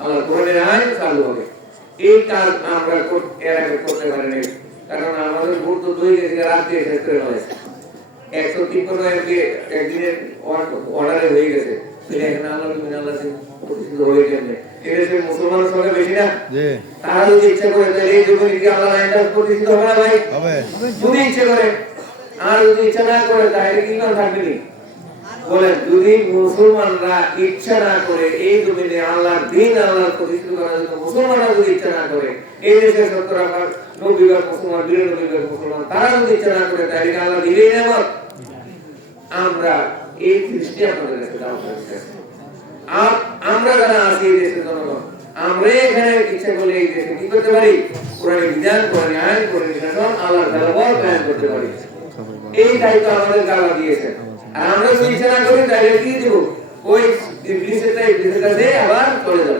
আল্লাহ কোরআনের আইন চালু হবে। এই কাজ আমরা এর আগে করতে পারিনি, কারণ আমাদের ভোট তো 2 গেছে রাতে শেষ করে হয়েছে। 153 এমপি একদিনের অর্ডারে হয়ে গেছে। এখানে আল্লাহ প্রতিষ্ঠিত হয়ে গেছে। এদেশে মুসলমান সংখ্যা বেশি না, তারা যদি ইচ্ছা করে তাহলে এই যুগে কি আল্লাহ আইনটা প্রতিষ্ঠিত হবে না ভাই? যদি ইচ্ছা করে, আর যদি ইচ্ছা না করে তাহলে কি ইমান থাকবে না? বলেন, যদি মুসলমানরা ইচ্ছা না করে এই জমিনে আল্লাহর দ্বীন আল্লাহর প্রতিষ্ঠিত করার জন্য মুসলমানরা যদি ইচ্ছা না করে, এই দেশের 90% মুসলমান 92% মুসলমান তারা যদি ইচ্ছা না করে তাহলে আল্লাহ দিবেই না। আমরা এই দৃষ্টি আপনাদের কাছে দাও করতে, আমরা যারা আছি এই দেশের জনগণ, আমরা এখানে ইচ্ছা করলে এই দেশে কি করতে পারি? কোরআনের বিধান, কোরআনের আইন, কোরআনের শাসন আল্লাহর দরবার কায়েম করতে পারি। এই দায়িত্ব আমাদের আল্লাহ দিয়েছেন। আর আমরা যদি ইচ্ছা না করি তাহলে কি দেব? ওই ইবলিসের কাছে আবার চলে যাব।